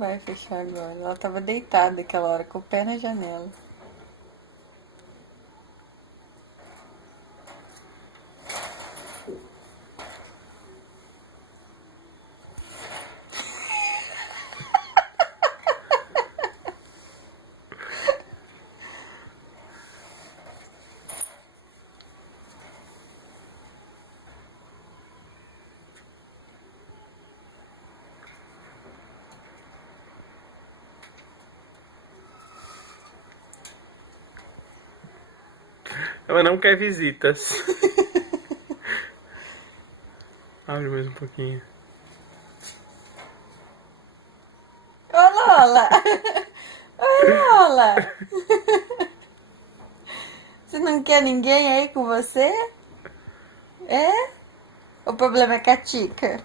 vai fechar agora. Ela tava deitada aquela hora, com o pé na janela. Ela não quer visitas. Abre mais um pouquinho. Ô, Lola! Oi, Lola! Você não quer ninguém aí com você? É? O problema é com a Tica.